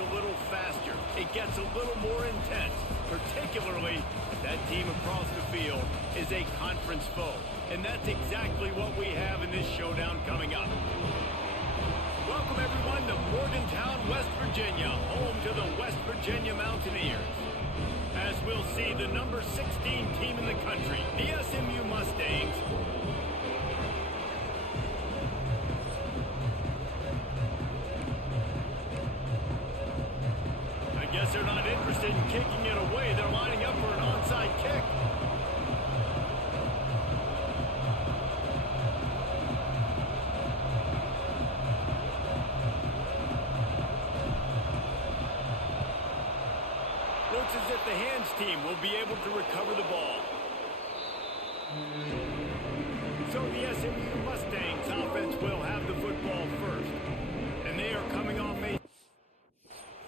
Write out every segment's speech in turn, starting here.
a little faster. It gets a little more intense, particularly if that team across the field is a conference foe. And that's exactly what we have in this showdown coming up. Welcome, everyone, to Morgantown, West Virginia, home to the West Virginia Mountaineers. As we'll see the number 16 team in the country, the SMU Mustangs, I guess they're not interested in kicking it away. They're lining up for an onside kick. Looks as if the hands team will be able to recover the ball. So the SMU Mustangs offense will have the football first. And they are coming off a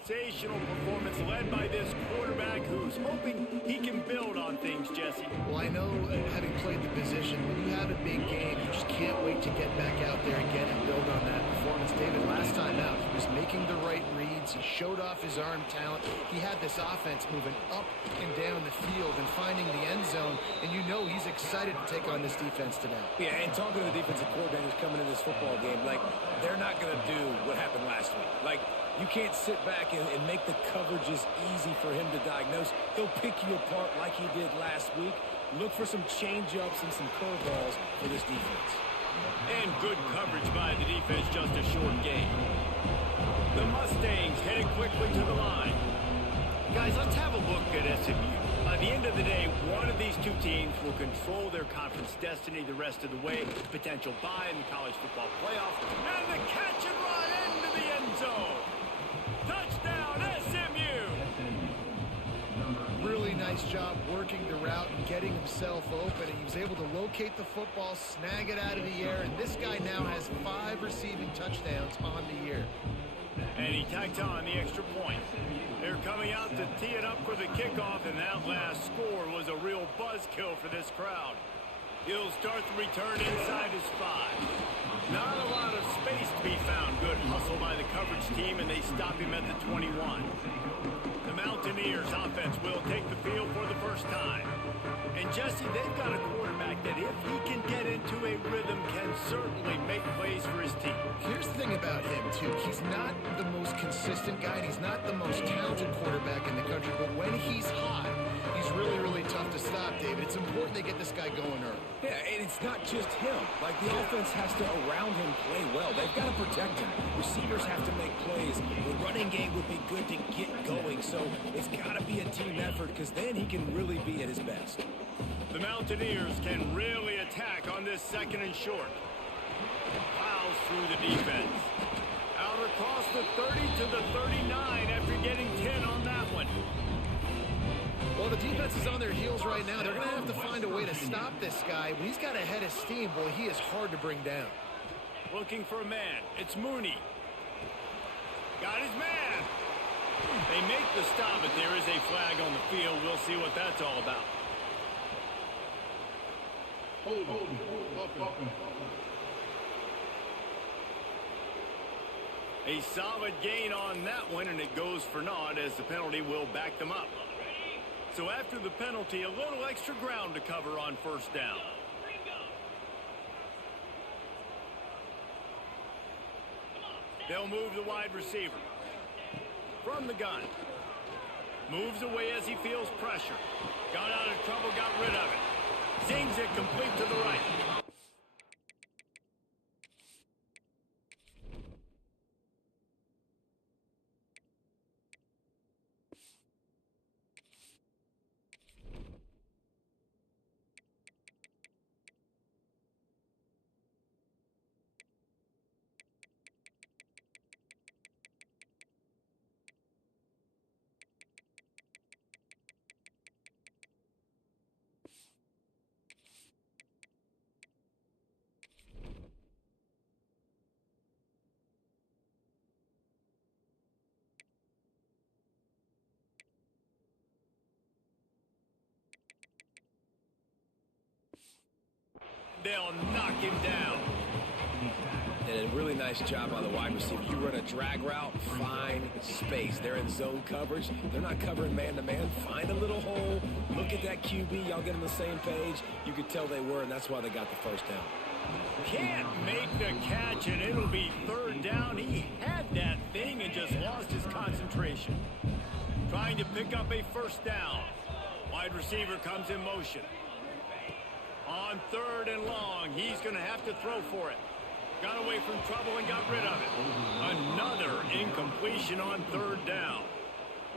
sensational performance led by this quarterback who's hoping he can build on things, Jesse. Well, I know, having played the position, when you have a big game, you just can't wait to get back out there again and build on that performance. David, last time out, he was making the right reads. He showed off his arm talent. He had this offense moving up and down the field and finding the end zone, and you know he's excited to take on this defense today. Yeah, and talking to the defensive coordinators coming into this football game, like, they're not going to do what happened last week. Like, you can't sit back and make the coverages easy for him to diagnose. He'll pick you apart like he did last week. Look for some change-ups and some curveballs for this defense. And good coverage by the defense, just a short gain. The Mustangs headed quickly to the line. Guys, let's have a look at SMU. By the end of the day, one of these two teams will control their conference destiny the rest of the way. Potential bye in the college football playoff. And the catch and run into the end zone. Touchdown, SMU! Really nice job working the route and getting himself open. And he was able to locate the football, snag it out of the air, and this guy now has 5 receiving touchdowns on the year. And he tacked on the extra point. They're coming out to tee it up for the kickoff, and that last score was a real buzzkill for this crowd. He'll start the return inside his 5. Not a lot of space to be found. Good hustle by the coverage team, and they stop him at the 21. The Mountaineers offense will take the field for the first time. And Jesse, they've got a quarterback that if he can get into a rhythm can certainly make plays for his team. Here's the thing about him, too. He's not the most consistent guy, and he's not the most talented quarterback in the country, but when he's hot, he's really, really tough to stop, David. It's important they get this guy going early. Yeah, and it's not just him. Like, the offense has to, around him, play well. They've got to protect him. Receivers have to make plays. The running game would be good to get going, so it's got to be a team effort because then he can really be at his best. The Mountaineers can really attack on this second and short. Plows through the defense. Out across the 30 to the 39 after getting 10 on that one. Well, the defense is on their heels right now. They're going to have to find a way to stop this guy. When he's got a head of steam, boy, he is hard to bring down. Looking for a man. It's Mooney. Got his man. They make the stop, but there is a flag on the field. We'll see what that's all about. A solid gain on that one, and it goes for naught as the penalty will back them up. So after the penalty, a little extra ground to cover on first down. They'll move the wide receiver. From the gun. Moves away as he feels pressure. Got out of trouble, got rid of it. Zings it complete to the right. They'll knock him down. And a really nice job by the wide receiver. You run a drag route, find space. They're in zone coverage. They're not covering man-to-man. Find a little hole. Look at that QB. Y'all get on the same page. You could tell they were, and that's why they got the first down. Can't make the catch, and it'll be third down. He had that thing and just lost his concentration. Trying to pick up a first down. Wide receiver comes in motion. On third and long, he's going to have to throw for it. Got away from trouble and got rid of it. Another incompletion on third down.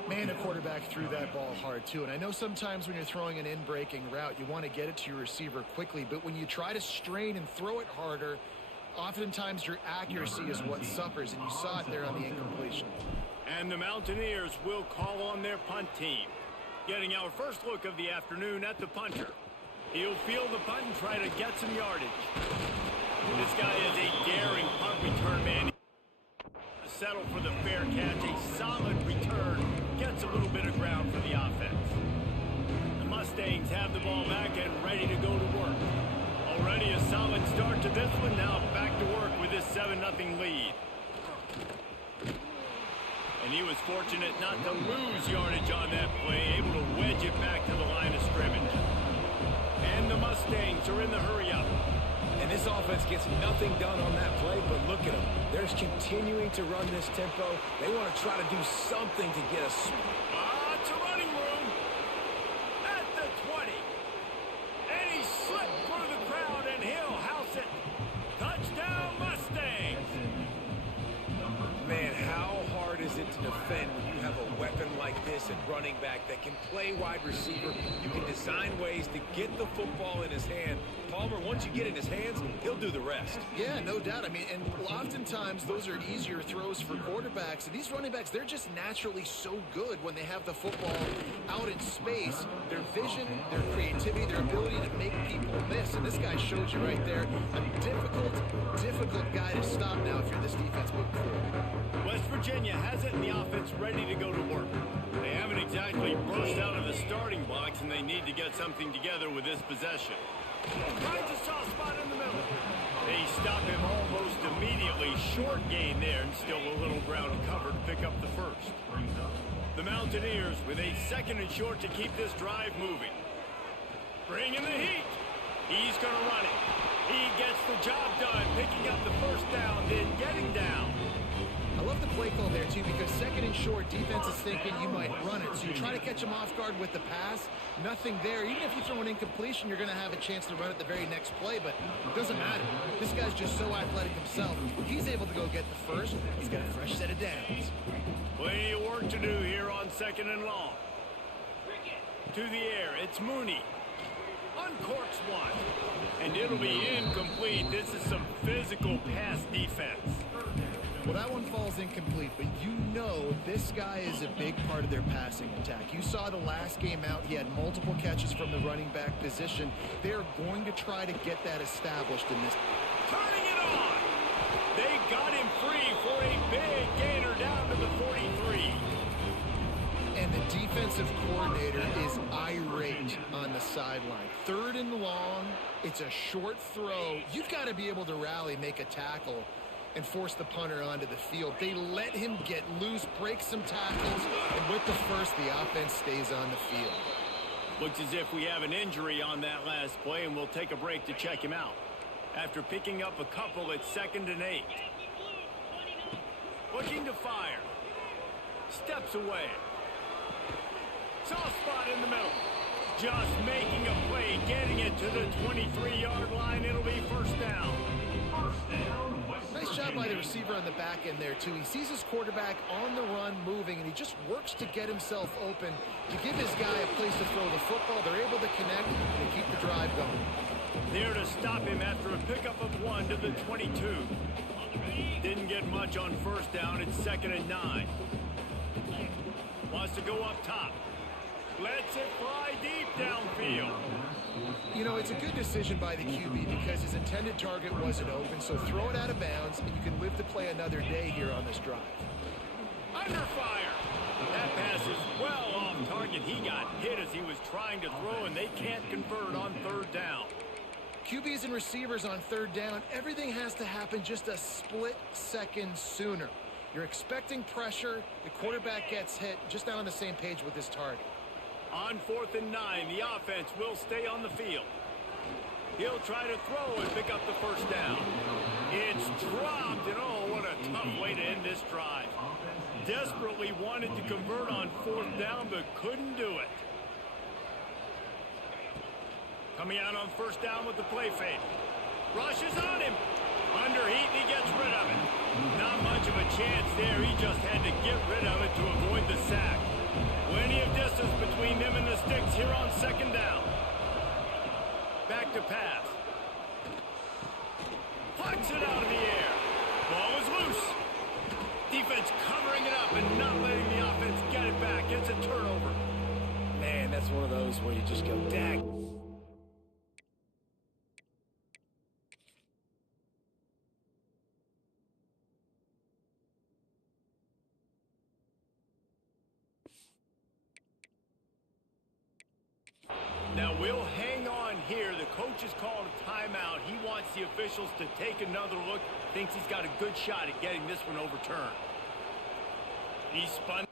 Man, the quarterback threw that ball hard, too. And I know sometimes when you're throwing an in-breaking route, you want to get it to your receiver quickly. But when you try to strain and throw it harder, oftentimes your accuracy is what suffers. And you saw it there on the incompletion. And the Mountaineers will call on their punt team. Getting our first look of the afternoon at the punter. He'll field the punt and try to get some yardage. This guy is a daring punt return man. Settle for the fair catch. A solid return. Gets a little bit of ground for the offense. The Mustangs have the ball back and ready to go to work. Already a solid start to this one. Now back to work with this 7-0 lead. And he was fortunate not to lose yardage on that play. Able to wedge it back to the line of scrimmage. And the Mustangs are in the hurry-up. And this offense gets nothing done on that play, but look at them. They're just continuing to run this tempo. They want to try to do something to get us. It's a running room at the 20. And he slipped through the crowd, and he'll house it. Touchdown, Mustangs. Man, how hard is it to defend when you have a weapon like this at running back that can play wide receiver? You can design ways to get the football in his hand. Palmer, once you get it in his hands, he'll do the rest. Yeah, no doubt. I mean, and oftentimes those are easier throws for quarterbacks. And these running backs, they're just naturally so good when they have the football out in space. Their vision, their creativity, their ability to make people miss. And this guy showed you right there a difficult guy to stop now if you're this defense moving forward. West Virginia has it in the offense ready to go to work. They haven't exactly burst out of the starting blocks, and they need to get something together with this possession. Finds a soft spot in the middle. They stop him almost immediately. Short gain there, and still a little ground cover to pick up the first. The Mountaineers with a 2nd and short to keep this drive moving. Bringing the heat. He's going to run it. He gets the job done, picking up the first down, then getting down. I love the play call there, too, because 2nd and short, defense is thinking you might run it. So you try to catch them off guard with the pass. Nothing there. Even if you throw an incompletion, you're going to have a chance to run it the very next play, but it doesn't matter. This guy's just so athletic himself. If he's able to go get the first, he's got a fresh set of downs. Plenty of work to do here on 2nd and long. To the air, it's Mooney. Uncorks one. And it'll be incomplete. This is some physical pass defense. Well, that one falls incomplete, but you know this guy is a big part of their passing attack. You saw the last game out. He had multiple catches from the running back position. They're going to try to get that established in this. Turning it on. They got him free for a big gainer down to the 43. And the defensive coordinator is irate on the sideline. 3rd and long. It's a short throw. You've got to be able to rally, make a tackle, and force the punter onto the field. They let him get loose, break some tackles, and with the first, the offense stays on the field. Looks as if we have an injury on that last play, and we'll take a break to check him out. After picking up a couple, it's 2nd and 8. Looking to fire. Steps away. Soft spot in the middle. Just making a play, getting it to the 23-yard line. It'll be first down. Nice job by the receiver on the back end there, too. He sees his quarterback on the run moving, and he just works to get himself open to give his guy a place to throw the football. They're able to connect and keep the drive going. There to stop him after a pickup of 1 to the 22. Didn't get much on first down. It's 2nd and 9. Wants to go up top. Lets it fly deep downfield. You know, it's a good decision by the QB because his intended target wasn't open, so throw it out of bounds, and you can live to play another day here on this drive. Under fire. That pass is well off target. He got hit as he was trying to throw, and they can't convert on 3rd down. QBs and receivers on third down, everything has to happen just a split second sooner. You're expecting pressure, the quarterback gets hit, just not on the same page with his target. On 4th and 9, the offense will stay on the field. He'll try to throw and pick up the first down. It's dropped, and oh, what a tough way to end this drive. Desperately wanted to convert on 4th down, but couldn't do it. Coming out on 1st down with the play fake. Rushes on him. Under heat, he gets rid of it. Not much of a chance there. He just had to get rid of it to avoid the sack. Plenty of distance between them and the sticks here on 2nd down. Back to pass. Plucks it out of the air. Ball is loose. Defense covering it up and not letting the offense get it back. It's a turnover. Man, that's one of those where you just go, dag. Now we'll hang on here. The coach has called a timeout. He wants the officials to take another look. Thinks he's got a good shot at getting this one overturned. He spun.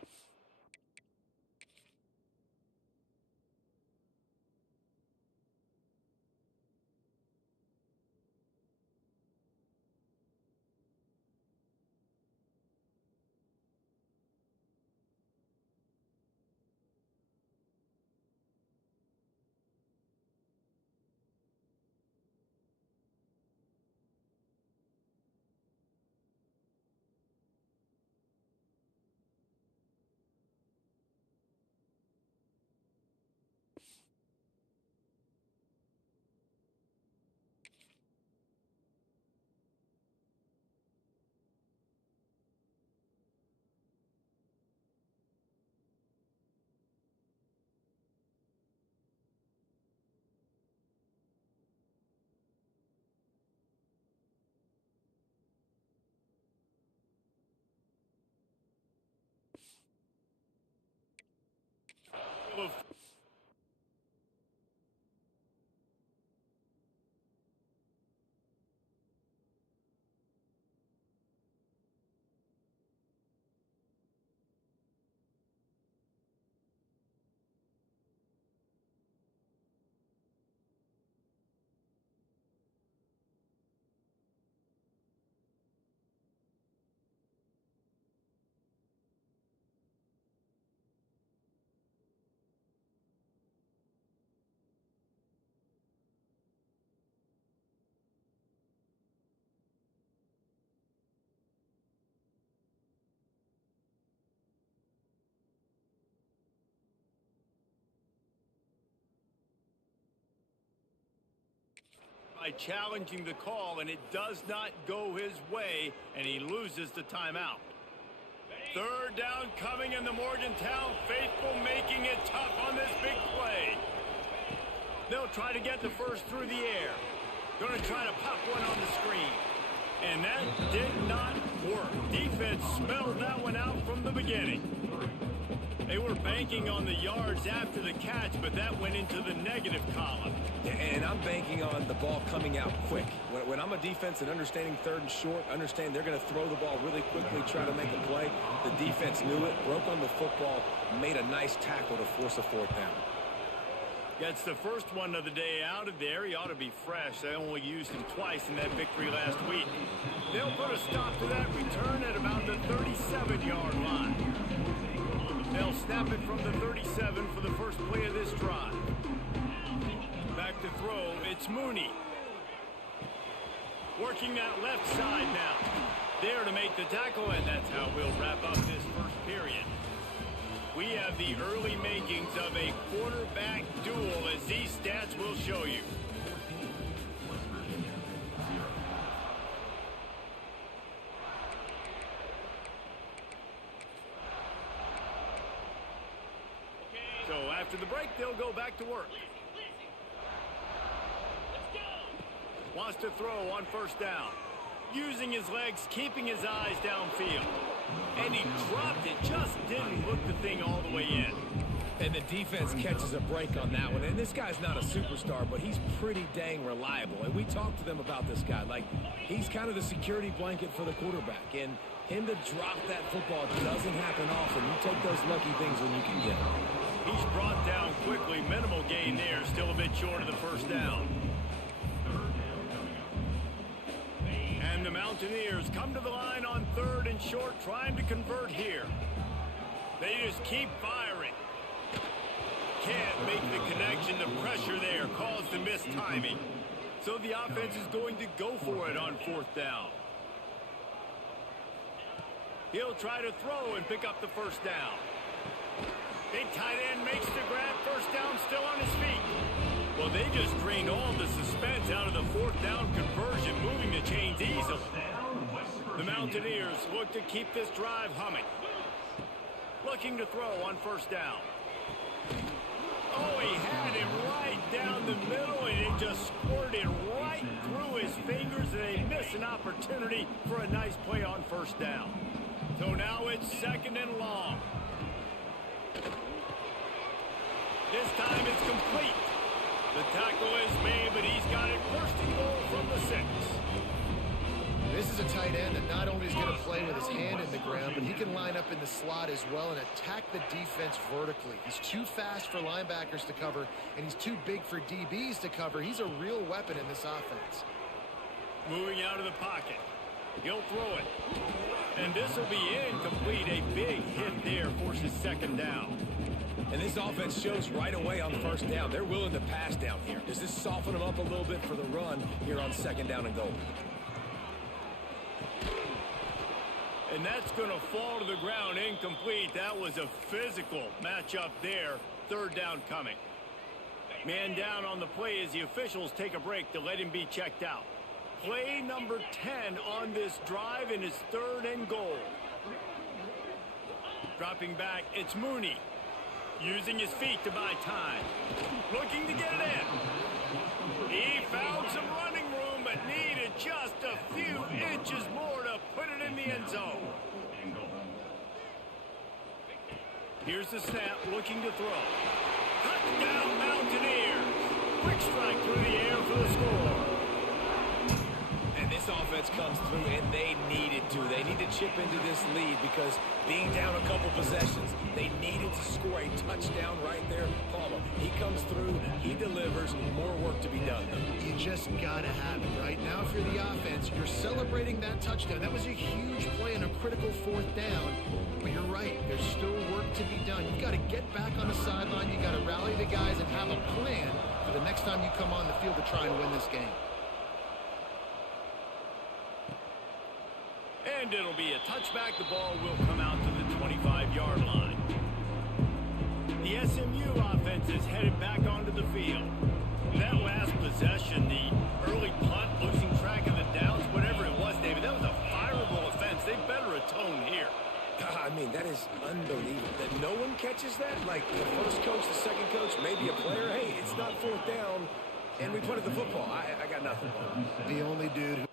By challenging the call, and it does not go his way, and he loses the timeout. 3rd down coming in the Morgantown faithful, making it tough on this big play. They'll try to get the first through the air. Going to try to pop one on the screen. And that did not work. Defense smelled that one out from the beginning. They were banking on the yards after the catch, but that went into the negative column. And I'm banking on the ball coming out quick. When I'm a defense and understanding 3rd and short, understand they're going to throw the ball really quickly, try to make a play. The defense knew it, broke on the football, made a nice tackle to force a 4th down. Gets the first one of the day out of there. He ought to be fresh. They only used him twice in that victory last week. They'll put a stop to that return at about the 37-yard line. They'll snap it from the 37 for the first play of this drive. Back to throw, it's Mooney. Working that left side now. There to make the tackle, and that's how we'll wrap up this first period. We have the early makings of a quarterback duel, as these stats will show you. So after the break, they'll go back to work. Wants to throw on 1st down. Using his legs, keeping his eyes downfield. And he dropped it, just didn't look the thing all the way in. And the defense catches a break on that one. And this guy's not a superstar, but he's pretty dang reliable. And we talked to them about this guy. Like, he's kind of the security blanket for the quarterback. And him to drop that football doesn't happen often. You take those lucky things when you can get them. He's brought down quickly. Minimal gain there. Still a bit short of the first down. And the Mountaineers come to the line on 3rd and short, trying to convert here. They just keep firing. Can't make the connection. The pressure there caused the missed timing. So the offense is going to go for it on 4th down. He'll try to throw and pick up the first down. Big tight end makes the grab. First down, still on his feet. Well, they just drained all the suspense out of the 4th down conversion, moving the chains easily. The Mountaineers look to keep this drive humming. Looking to throw on 1st down. Oh, he had him right down the middle, and it just squirted right through his fingers, and they miss an opportunity for a nice play on 1st down. So now it's 2nd and long. This time it's complete. The tackle is made, but he's got it 1st and goal from the 6. This is a tight end that not only is going to play with his hand in the ground, but he can line up in the slot as well and attack the defense vertically. He's too fast for linebackers to cover, and he's too big for DBs to cover. He's a real weapon in this offense. Moving out of the pocket. He'll throw it. And this will be incomplete. A big hit there forces 2nd down. And this offense shows right away on 1st down. They're willing to pass down here. Does this soften them up a little bit for the run here on 2nd down and goal? And that's going to fall to the ground incomplete. That was a physical matchup there. 3rd down coming. Man down on the play as the officials take a break to let him be checked out. Play number 10 on this drive, and it's 3rd and goal. Dropping back, it's Mooney. Using his feet to buy time. Looking to get it in. He found some running room, but needed just a few inches more to put it in the end zone. Here's the snap, looking to throw. Touchdown, Mountaineers. Quick strike through the air for the score. And this offense comes through, and they needed to. They need to chip into this lead because being down a couple possessions, they needed to score a touchdown right there. Palmer, he comes through, he delivers, more work to be done, though. You just got to have it, right? Now, if you're the offense, you're celebrating that touchdown. That was a huge play and a critical 4th down. But you're right, there's still work to be done. You've got to get back on the sideline. You've got to rally the guys and have a plan for the next time you come on the field to try and win this game. And it'll be a touchback. The ball will come out to the 25-yard line. The SMU offense is headed back onto the field. That last possession, the early punt, losing track of the downs, whatever it was, David, that was a fireable offense. They better atone here. I mean, that is unbelievable that no one catches that. Like the first coach, the second coach, maybe a player. Hey, it's not 4th down, and we punted the football. I got nothing. The only dude who...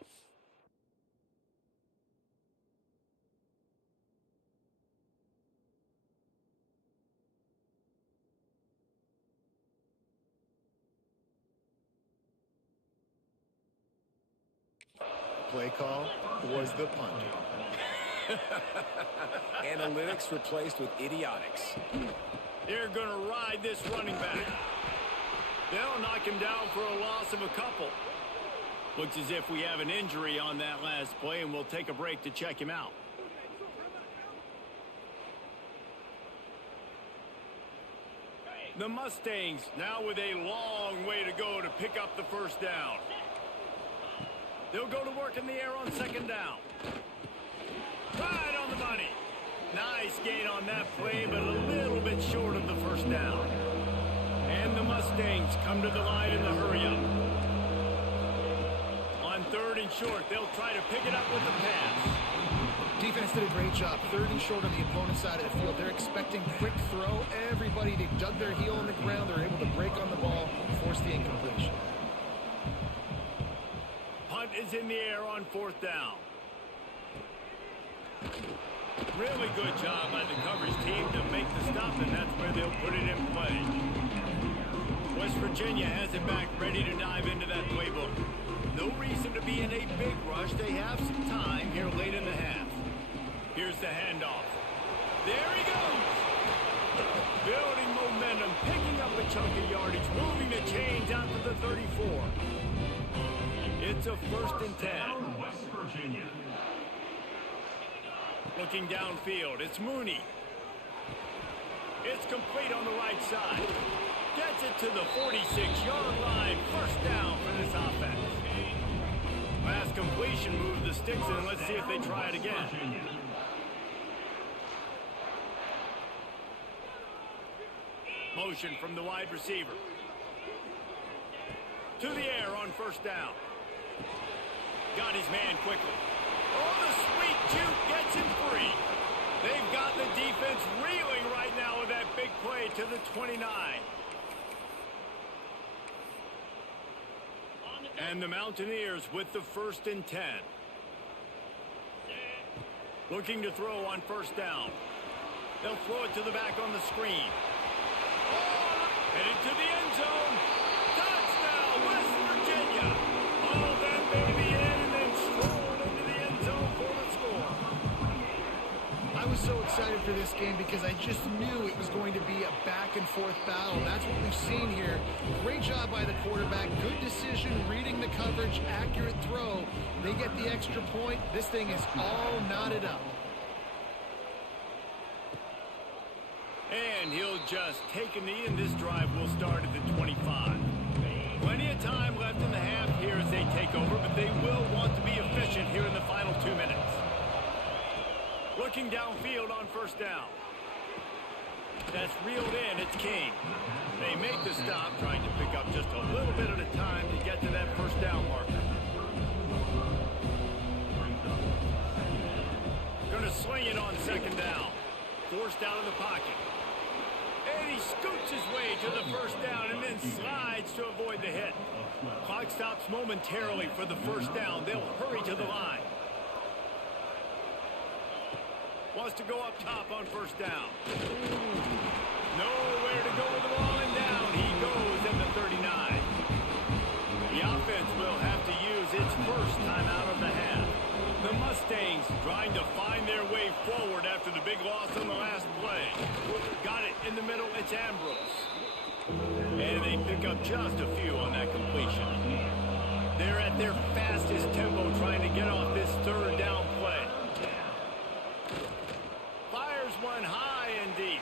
Play call was the punt. Analytics replaced with idiotics. They're going to ride this running back. They'll knock him down for a loss of a couple. Looks as if we have an injury on that last play, and we'll take a break to check him out. The Mustangs now with a long way to go to pick up the first down. They'll go to work in the air on 2nd down. Right on the money. Nice gain on that play, but a little bit short of the first down. And the Mustangs come to the line in the hurry-up. On 3rd and short, they'll try to pick it up with the pass. Defense did a great job. 3rd and short on the opponent's side of the field. They're expecting quick throw. Everybody, they dug their heel in the ground. They're able to break on the ball and force the incompletion. Punt is in the air on 4th down. really good job by the coverage team to make the stop, and that's where they'll put it in play. West Virginia has it back, ready to dive into that playbook. No reason to be in a big rush. They have some time here late in the half. Here's the handoff. There he goes. Building momentum, picking up a chunk of yardage, moving the chains out to the 34. It's a 1st and 10. West Virginia. Looking downfield, it's Mooney. It's complete on the right side. Gets it to the 46-yard line. 1st down for this offense. Last completion moved the sticks in. Let's see if they try it again. Motion from the wide receiver. To the air on 1st down. Got his man quickly. Oh, the sweet juke gets him free. They've got the defense reeling right now with that big play to the 29. And the Mountaineers with the 1st and 10. Looking to throw on 1st down. They'll throw it to the back on the screen. Oh, headed to the end zone. Touchdown, West Virginia. Oh, that baby in and then strolled into the end zone for the score. I was so excited for this game because I just knew it was going to be a back-and-forth battle. That's what we've seen here. Great job by the quarterback. Good decision, reading the coverage, accurate throw. They get the extra point. This thing is all knotted up. And he'll just take a knee, and this drive will start at the 25. Plenty of time left in the half here as they take over, but they will want to be efficient here in the final 2 minutes. Looking downfield on 1st down. That's reeled in. It's King. They make the stop, trying to pick up just a little bit at a time to get to that 1st down marker. Going to sling it on 2nd down. Forced out of the pocket. And he scoots his way to the 1st down and then slides to avoid the hit. Clock stops momentarily for the 1st down. They'll hurry to the line. Wants to go up top on 1st down. Nowhere to go with the ball, and down he goes at the 39. The offense will have to use its 1st timeout of the half. The Mustangs trying to find their way forward after the big loss on the last play. Got it in the middle, it's Ambrose. And they pick up just a few on that completion. They're at their fastest tempo trying to get off this 3rd down play. Fires one high and deep.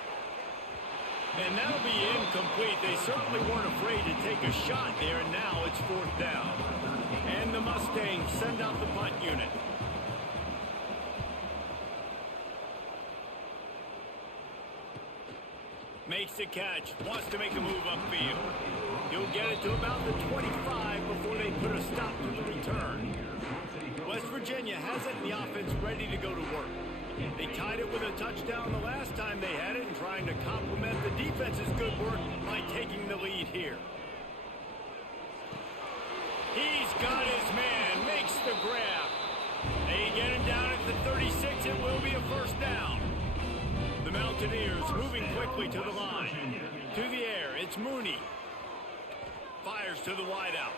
And that'll be incomplete. They certainly weren't afraid to take a shot there, and now it's 4th down. And the Mustangs send out the punt unit. Makes the catch, wants to make a move upfield. He'll get it to about the 25 before they put a stop to the return. West Virginia has it, and the offense ready to go to work. They tied it with a touchdown the last time they had it and trying to complement the defense's good work by taking the lead here. He's got his man, makes the grab. They get him down at the 36. It will be a 1st down. The Mountaineers moving quickly to the line. To the air, it's Mooney. Fires to the wideout.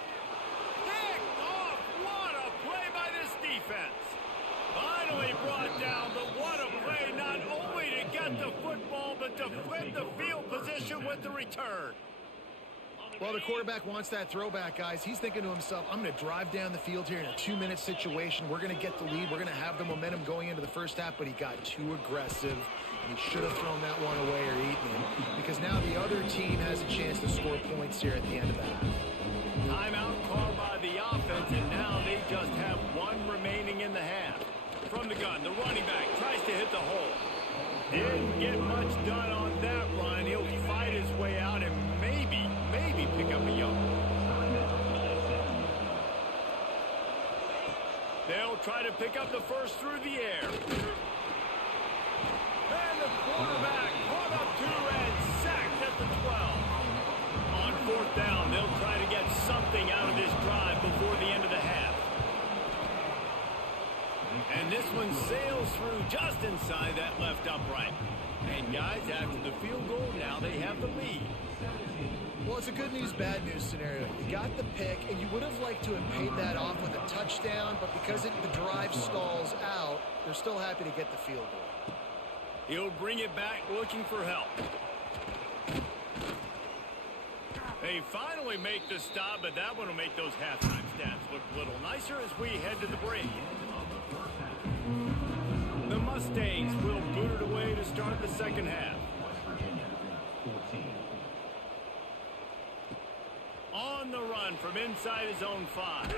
Picked off! What a play by this defense! Finally brought down, but what a play, not only to get the football, but to flip the field position with the return. Well, the quarterback wants that throwback, guys. He's thinking to himself, I'm going to drive down the field here in a 2-minute situation. We're going to get the lead. We're going to have the momentum going into the 1st half, but he got too aggressive. And he should have thrown that one away or eaten it, because now the other team has a chance to score points here at the end of the half. Timeout called by the offense, and now they just have 1 remaining in the half. From the gun, the running back tries to hit the hole. Didn't get much done on that run. He'll fight his way out and maybe pick up a yard. They'll try to pick up the 1st through the air. And the quarterback caught up to and sacked at the 12. On 4th down, they'll try to get something out of this drive before the end of the half. And this This one sails through just inside that left upright. And guys, after the field goal, now they have the lead. Well, it's a good news, bad news scenario. You got the pick, and you would have liked to have paid that off with a touchdown, but because the drive stalls out, they're still happy to get the field goal. He'll bring it back looking for help. They finally make the stop, but that one will make those halftime stats look a little nicer as we head to the break. The Mustangs will boot it away to start the second half. On the run from inside his own 5.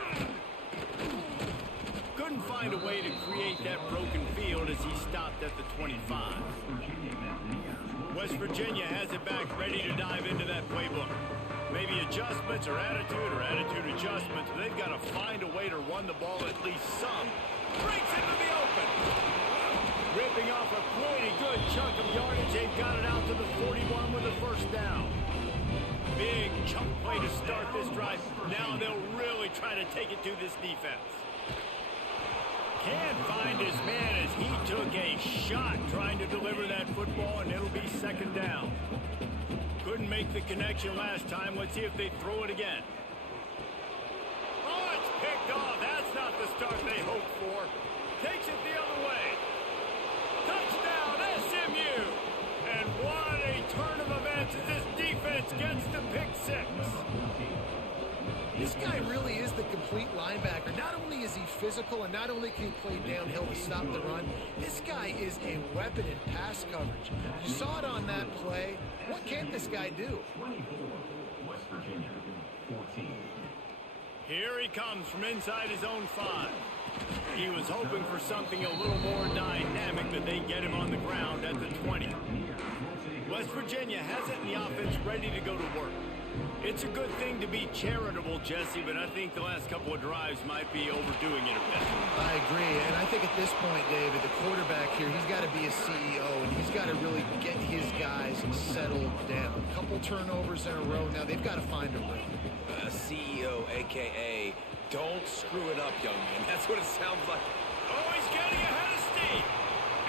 Couldn't find a way to create that broken field as he stopped at the 25. West Virginia has it back, ready to dive into that playbook. Maybe adjustments or attitude adjustments. They've got to find a way to run the ball at least some. Breaks into the open. Ripping off a pretty good chunk of yardage. They've got it out to the 41 with a first down. Big chunk play to start this drive. Now they'll really try to take it to this defense. Can't find his man as he took a shot trying to deliver that football, and it'll be second down. Couldn't make the connection last time. Let's see if they throw it again. Oh, it's picked off. That's not the start they hoped for. Takes it the other way. Touchdown, SMU! And what a turn of events as this defense gets the pick 6. This guy really is the complete linebacker. Not only is he physical and not only can he play downhill to stop the run, this guy is a weapon in pass coverage. You saw it on that play. What can't this guy do? Here he comes from inside his own 5. He was hoping for something a little more dynamic, but they get him on the ground at the 20. West Virginia has it in the offense ready to go to work. It's a good thing to be charitable, Jesse, but I think the last couple of drives might be overdoing it a bit. I agree, and I think at this point, David, the quarterback here, he's got to be a CEO, and he's got to really get his guys settled down. A couple turnovers in a row. Now they've got to find a rhythm. CEO, a.k.a. don't screw it up, young man. That's what it sounds like. Oh, he's getting ahead of steam.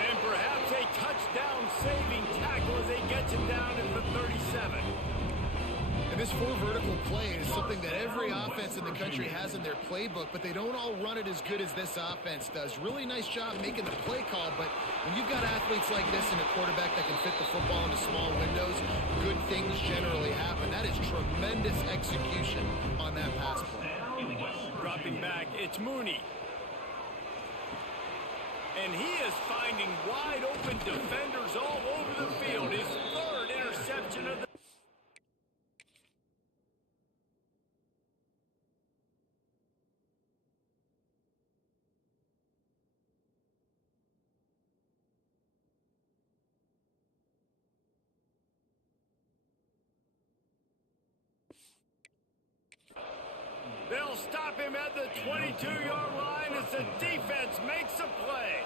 And perhaps a touchdown-saving tackle as they get him down at the 37. And this 4 vertical play is something that every offense in the country has in their playbook, but they don't all run it as good as this offense does. Really nice job making the play call, but when you've got athletes like this and a quarterback that can fit the football into small windows, good things generally happen. That is tremendous execution on that pass play. Dropping back, it's Mooney. And he is finding wide open defenders all over the field. His 3rd interception of the They'll stop him at the 22-yard line as the defense makes a play.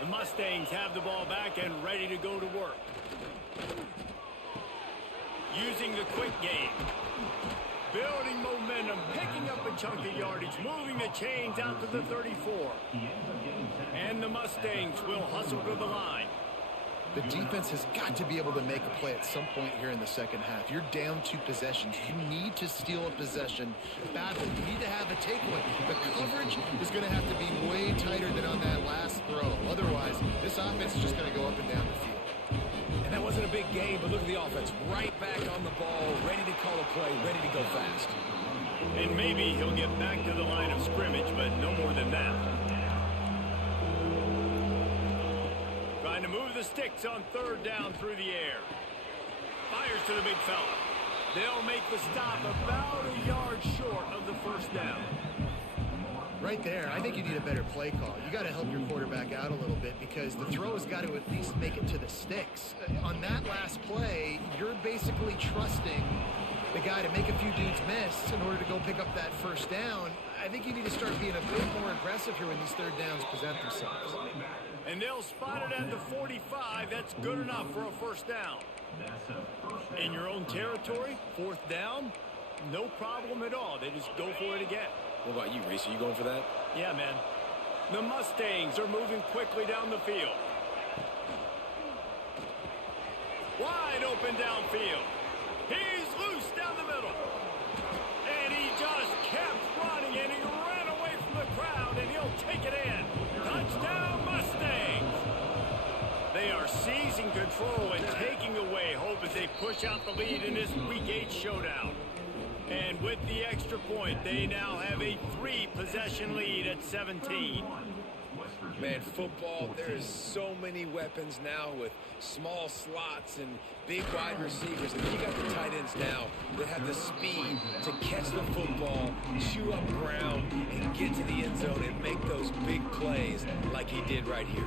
The Mustangs have the ball back and ready to go to work. Using the quick game. Building momentum, picking up a chunk of yardage, moving the chains out to the 34. And the Mustangs will hustle to the line. The defense has got to be able to make a play at some point here in the second half. You're down 2 possessions. You need to steal a possession badly. You need to have a takeaway. The coverage is going to have to be way tighter than on that last throw. Otherwise, this offense is just going to go up and down the field. And that wasn't a big game, but look at the offense. Right back on the ball, ready to call a play, ready to go fast. And maybe he'll get back to the line of scrimmage, but no more than that. Trying to move the sticks on 3rd down through the air. Fires to the big fella. They'll make the stop about a yard short of the first down. Right there, I think you need a better play call. You got to help your quarterback out a little bit because the throw has got to at least make it to the sticks. On that last play, you're basically trusting the guy to make a few dudes miss in order to go pick up that first down. I think you need to start being a bit more aggressive here when these 3rd downs present themselves. And they'll spot it at the 45. That's good enough for a first down. In your own territory, 4th down, no problem at all. They just go for it again. What about you, Reese? Are you going for that? Yeah, man. The Mustangs are moving quickly down the field. Wide open downfield. He's loose down the middle. And he just kept running, and he ran away from the crowd, and he'll take it in. Touchdown, Mustangs! They are seizing control and taking away hope as they push out the lead in this Week 8 showdown. And with the extra point, they now have a 3-possession lead at 17. Man, football, there's so many weapons now with small slots and big wide receivers. And you got the tight ends now that have the speed to catch the football, chew up ground, and get to the end zone and make those big plays like he did right here.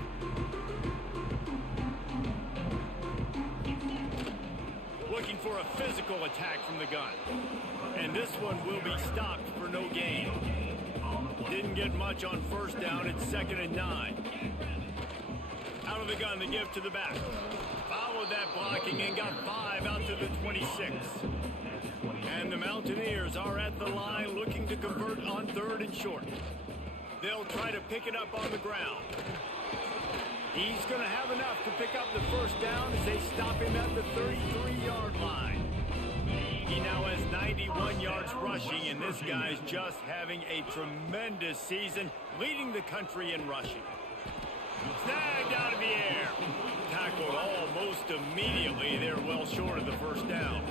Looking for a physical attack from the gun. And this one will be stopped for no gain. Didn't get much on first down. It's 2nd and 9. Out of the gun, the give to the back. Followed that blocking and got 5 out to the 26. And the Mountaineers are at the line looking to convert on 3rd and short. They'll try to pick it up on the ground. He's going to have enough to pick up the first down as they stop him at the 33-yard line. He now has 91 yards rushing, and this guy's just having a tremendous season, leading the country in rushing. Snagged out of the air. Tackled almost immediately. They're well short of the first down.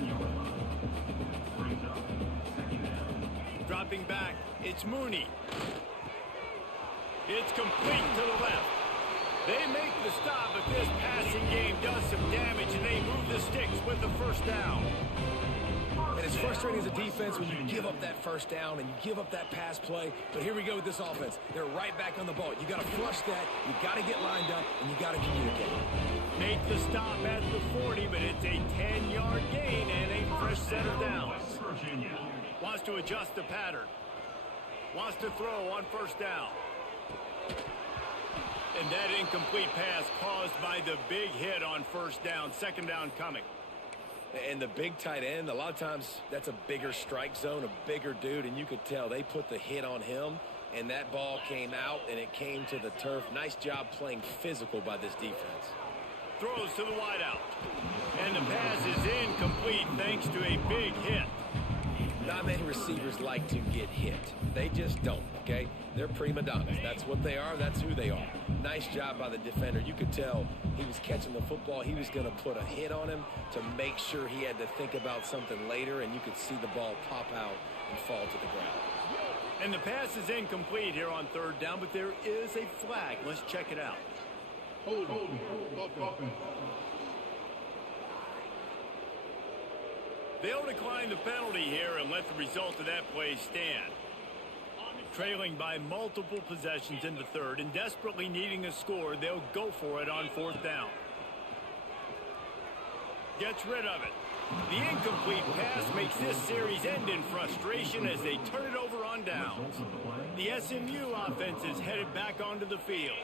Dropping back, it's Mooney. It's complete to the left. They make the stop, but this passing game does some damage, and they move the sticks with the first down. And it's frustrating as a defense when you give up that first down and you give up that pass play. But here we go with this offense. They're right back on the ball. You got to flush that. You got to get lined up, and you got to communicate. Make the stop at the 40, but it's a 10-yard gain and a fresh set of downs. Wants to adjust the pattern. Wants to throw on first down. And that incomplete pass caused by the big hit on first down. 2nd down coming. And the big tight end, a lot of times that's a bigger strike zone, a bigger dude, and you could tell they put the hit on him, and that ball came out, and it came to the turf. Nice job playing physical by this defense. Throws to the wideout. And the pass is incomplete thanks to a big hit. Not many receivers like to get hit. They just don't, okay? They're prima donnas. That's what they are. That's who they are. Nice job by the defender. You could tell he was catching the football. He was going to put a hit on him to make sure he had to think about something later, and you could see the ball pop out and fall to the ground. And the pass is incomplete here on 3rd down, but there is a flag. Let's check it out. Hold. They'll decline the penalty here and let the result of that play stand. Trailing by multiple possessions in the 3rd and desperately needing a score, they'll go for it on 4th down. Gets rid of it. The incomplete pass makes this series end in frustration as they turn it over on downs. The SMU offense is headed back onto the field.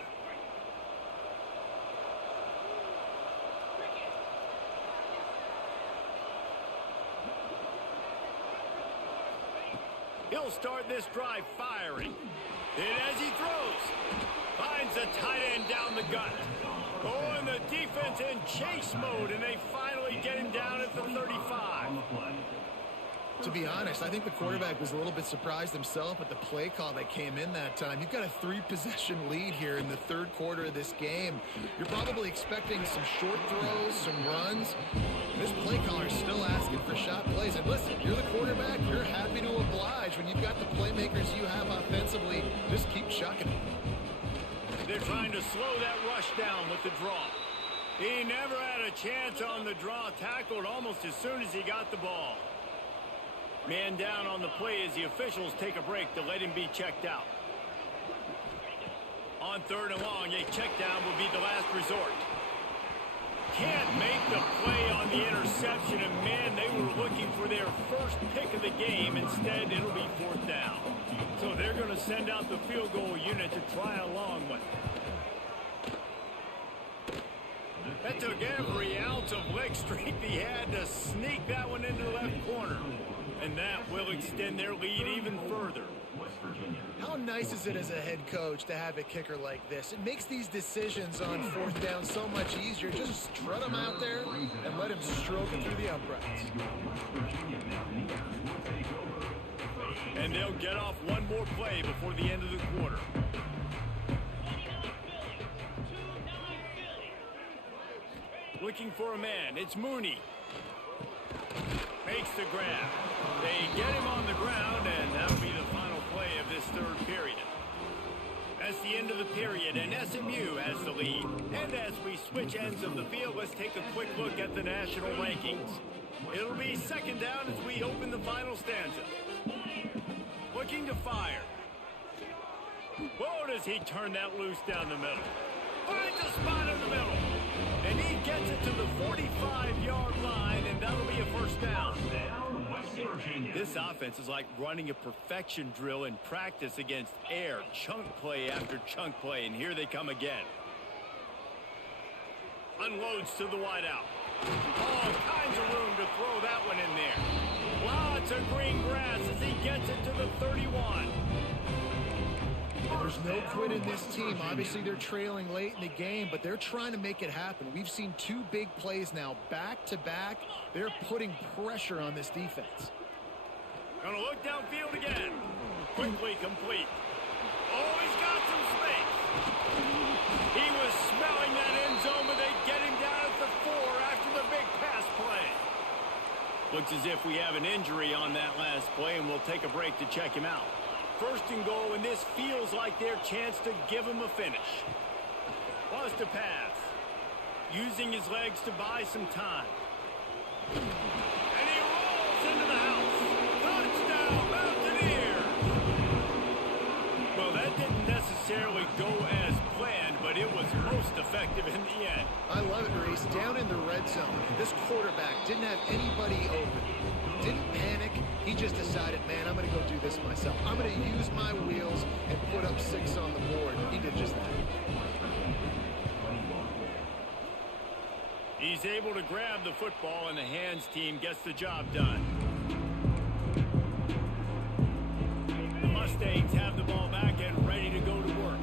He'll start this drive firing. And as he throws, finds a tight end down the gut. Oh, and the defense in chase mode, and they finally get him down at the 35. To be honest, I think the quarterback was a little bit surprised himself at the play call that came in that time. You've got a 3-possession lead here in the 3rd quarter of this game. You're probably expecting some short throws, some runs. This play caller is still asking for shot plays. And listen, you're the quarterback. You're happy to oblige when you've got the playmakers you have offensively. Just keep chucking them. They're trying to slow that rush down with the draw. He never had a chance on the draw. Tackled almost as soon as he got the ball. Man down on the play as the officials take a break to let him be checked out. On 3rd and long, a check down will be the last resort. Can't make the play on the interception, and man, they were looking for their first pick of the game. Instead, it'll be 4th down. So they're going to send out the field goal unit to try a long one. That took every ounce of leg strength he had to sneak that one into the left corner. And that will extend their lead even further. How nice is it as a head coach to have a kicker like this? It makes these decisions on fourth down so much easier. Just strut him out there and let him stroke it through the uprights. And they'll get off one more play before the end of the quarter. Looking for a man. It's Mooney. Makes the grab. They get him on the ground, and that'll be the final play of this third period. That's the end of the period, and SMU has the lead. And as we switch ends of the field, let's take a quick look at the national rankings. It'll be second down as we open the final stanza. Looking to fire. Whoa, does he turn that loose down the middle. Finds a spot in the middle. And he gets it to the 45-yard line, and that'll be a first down. This offense is like running a perfection drill in practice against air. Chunk play after chunk play, and here they come again. Unloads to the wideout. All kinds of room to throw that one in there. Lots of green grass as he gets it to the 31. There's no quit in this team. Obviously, they're trailing late in the game, but they're trying to make it happen. We've seen two big plays now, back-to-back. They're putting pressure on this defense. Gonna look downfield again. Quickly complete. Oh, he's got some space. He was smelling that end zone, but they get him down at the 4 after the big pass play. Looks as if we have an injury on that last play, and we'll take a break to check him out. First and goal, and this feels like their chance to give him a finish. Wants to pass. Using his legs to buy some time. And he rolls into the house. Touchdown, Mountaineers! Well, that didn't necessarily go as planned, but it was most effective in the end. I love it, Reese. Down in the red zone, this quarterback didn't have anybody open. Didn't panic. He just decided, man, I'm going to go do this myself. I'm going to use my wheels and put up 6 on the board. He did just that. He's able to grab the football, and the hands team gets the job done. The Mustangs have the ball back and ready to go to work.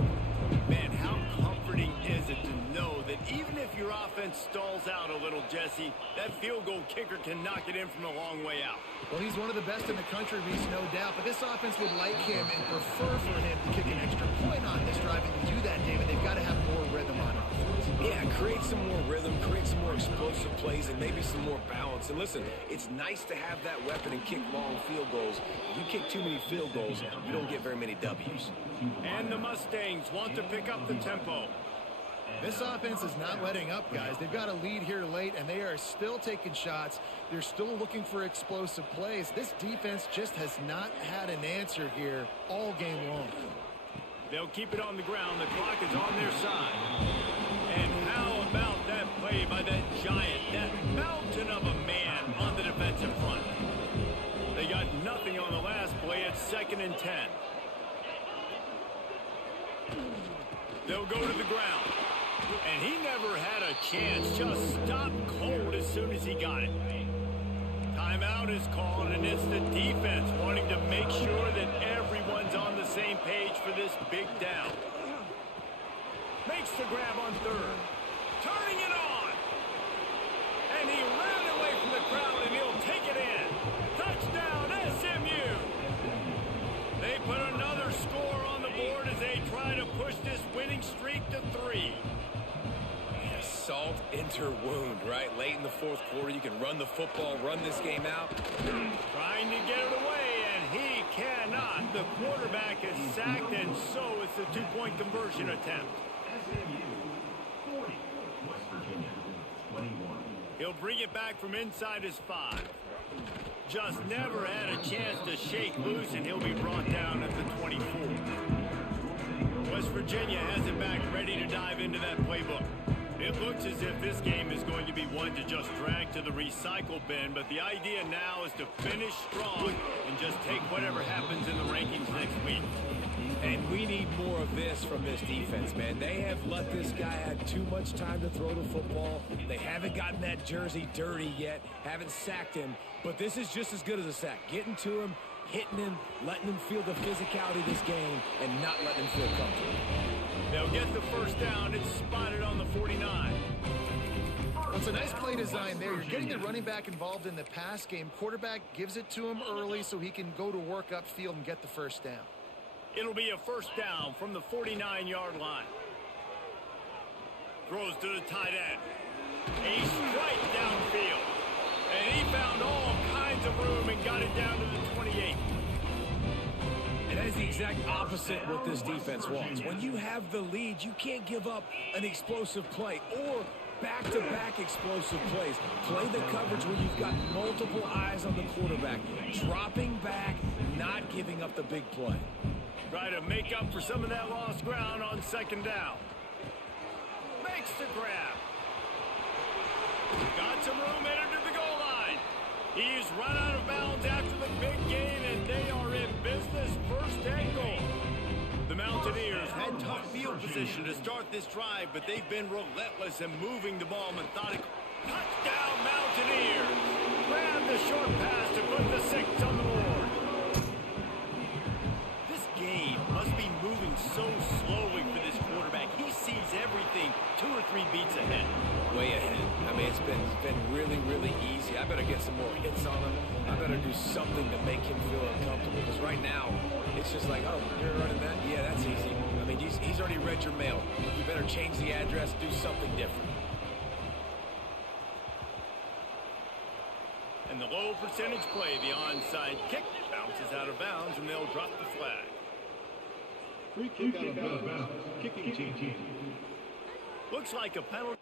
Man, how comforting is it to know that even if your offense stalls out a little, Jesse, that field goal kicker can knock it in from a long way out. Well, he's one of the best in the country, Reese, no doubt. But this offense would like him and prefer for him to kick an extra point on this drive. And to do that, David, they've got to have more rhythm on offense. Yeah, create some more rhythm, create some more explosive plays, and maybe some more balance. And listen, it's nice to have that weapon and kick long field goals. If you kick too many field goals, you don't get very many W's. And the Mustangs want to pick up the tempo. This offense is not letting up, guys. They've got a lead here late, and they are still taking shots. They're still looking for explosive plays. This defense just has not had an answer here all game long. They'll keep it on the ground. The clock is on their side. And how about that play by that giant, that mountain of a man on the defensive front? They got nothing on the last play. It's 2nd and 10. They'll go to the ground. And he never had a chance. Just stopped cold as soon as he got it. Timeout is called, and it's the defense wanting to make sure that everyone's on the same page for this big down. Makes the grab on 3rd. Turning it on. And he ran away from the crowd, and he'll take it in. Touchdown, SMU. They put another score on the board as they try to push this winning streak to 3. Salt into wound, right? Late in the 4th quarter, you can run the football, run this game out. Trying to get it away, and he cannot. The quarterback is sacked, and so it's a 2-point conversion attempt. He'll bring it back from inside his 5. Just never had a chance to shake loose, and he'll be brought down at the 24. West Virginia has it back, ready to dive into that playbook. It looks as if this game is going to be one to just drag to the recycle bin, but the idea now is to finish strong and just take whatever happens in the rankings next week. And we need more of this from this defense, man. They have let this guy have too much time to throw the football. They haven't gotten that jersey dirty yet, haven't sacked him, but this is just as good as a sack. Getting to him, hitting him, letting him feel the physicality of this game, and not letting him feel comfortable. They'll get the first down. It's spotted on the 49. Well, it's a nice play design there. You're getting the running back involved in the pass game. Quarterback gives it to him early so he can go to work upfield and get the first down. It'll be a first down from the 49-yard line. Throws to the tight end. A strike downfield. And he found all kinds of room and got it down to the 28. And that is the exact opposite what this defense wants. When you have the lead, you can't give up an explosive play or back-to-back explosive plays. Play the coverage where you've got multiple eyes on the quarterback. Dropping back, not giving up the big play. Try to make up for some of that lost ground on second down. Makes the grab. Got some room headed to the goal line. He's run out of bounds after the big gain, and they are in business. First and goal. The Mountaineers had tough field position to start this drive, but they've been relentless in moving the ball methodically. Touchdown, Mountaineers! Grab the short pass to put the 6 on the board. This game must be moving so slowly for this quarterback. He sees everything 2 or 3 beats ahead. Way ahead. I mean, it's been really, really easy. I better get some more hits on him. I better do something to make him feel uncomfortable. Because right now, it's just like, oh, you're running that? Yeah, that's easy. I mean, he's already read your mail. You better change the address, do something different. And the low percentage play, the onside kick, bounces out of bounds, and they'll drop the flag. Free kick out of bounds. Kicking team. Looks like a penalty.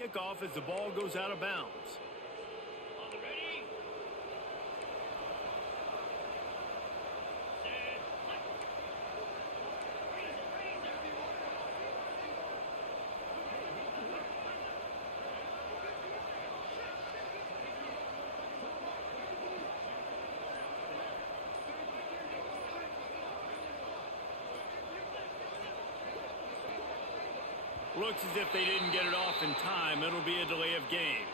Kickoff as the ball goes out of bounds. Looks as if they didn't get it off in time. It'll be a delay of game.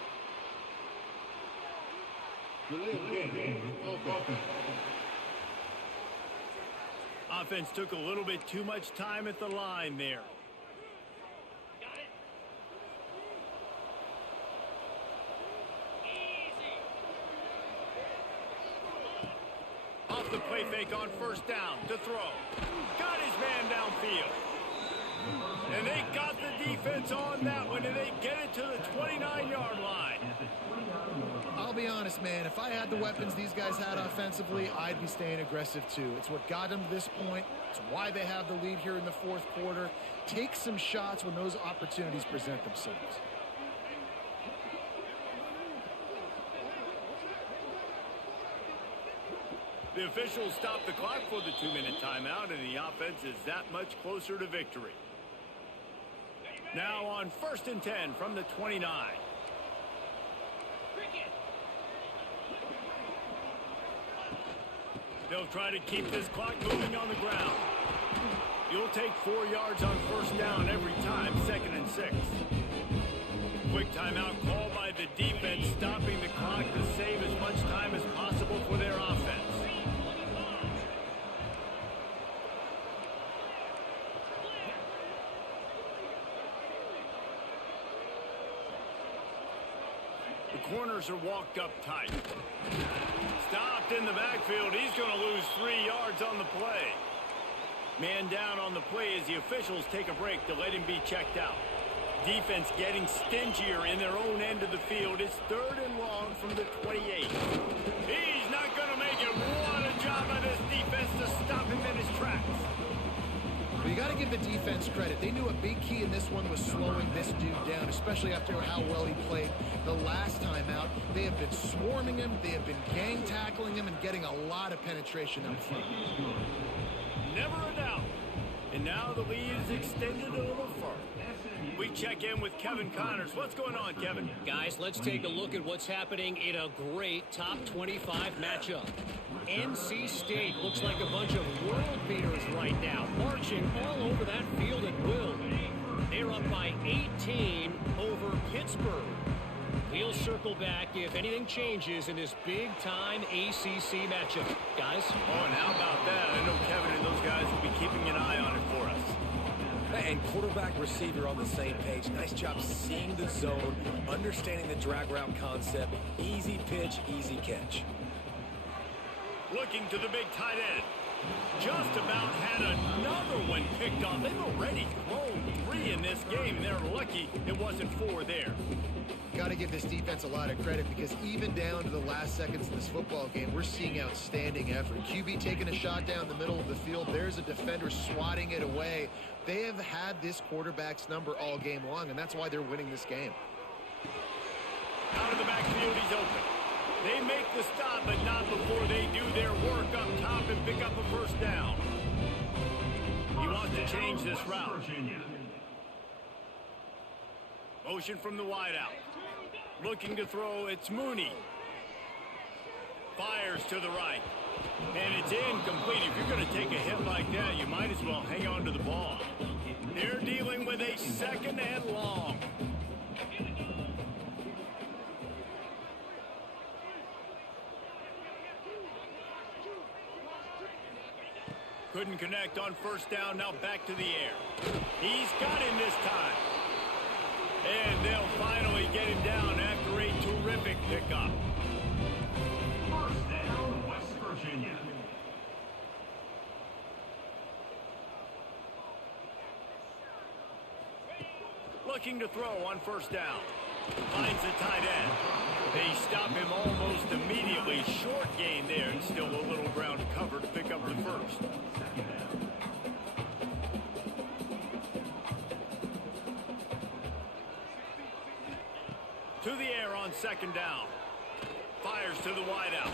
Delay of game. Offense. Offense took a little bit too much time at the line there. Off the play fake on first down to throw. Got his man downfield. And they got the defense on that one, and they get it to the 29-yard line. I'll be honest, man. If I had the weapons these guys had offensively, I'd be staying aggressive too. It's what got them to this point. It's why they have the lead here in the fourth quarter. Take some shots when those opportunities present themselves. The officials stopped the clock for the 2-minute timeout, and the offense is that much closer to victory. Now on 1st and 10 from the 29. They'll try to keep this clock moving on the ground. You'll take 4 yards on first down every time, 2nd and 6. Quick timeout call by the defense, stopping the clock to save as much time as possible for their offense. The corners are walked up tight. Stopped in the backfield. He's going to lose 3 yards on the play. Man down on the play as the officials take a break to let him be checked out. Defense getting stingier in their own end of the field. It's 3rd and long from the 28. He's not going to make it. What a job by this defense to stop him in his tracks. But you got to give the defense credit. They knew a big key in this one was slowing this dude down, especially after how well he played the last time out. They have been swarming him. They have been gang tackling him and getting a lot of penetration up front. Never a doubt. And now the lead is extended a little further. We check in with Kevin Connors. What's going on, Kevin? Guys, let's take a look at what's happening in a great top 25 matchup. NC State looks like a bunch of world beaters right now, marching all over that field at will. They're up by 18 over Pittsburgh. We'll circle back if anything changes in this big-time ACC matchup. Guys? Oh, and how about that? I know Kevin and those guys will be keeping an eye on it for us. And quarterback receiver on the same page. Nice job seeing the zone, understanding the drag route concept. Easy pitch, easy catch. Looking to the big tight end. Just about had another one picked off. They've already thrown 3 in this game, and they're lucky it wasn't 4 there. Got to give this defense a lot of credit because even down to the last seconds of this football game, we're seeing outstanding effort. QB taking a shot down the middle of the field. There's a defender swatting it away. They have had this quarterback's number all game long, and that's why they're winning this game. Out of the backfield, he's open. They make the stop, but not before they do their work up top and pick up a first down. He wants to change this route. Motion from the wideout. Looking to throw, it's Mooney. Fires to the right. And it's incomplete. If you're going to take a hit like that, you might as well hang on to the ball. They're dealing with a 2nd and long. Couldn't connect on first down. Now back to the air. He's got him this time. And they'll finally get him down after a terrific pickup. First down, West Virginia. Looking to throw on first down. Finds the tight end. They stop him almost immediately. Short gain there, and still a little ground cover to pick up the first. To the air on 2nd down. Fires to the wideout.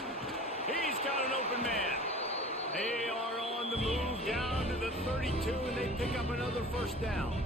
He's got an open man. They are on the move down to the 32, and they pick up another first down.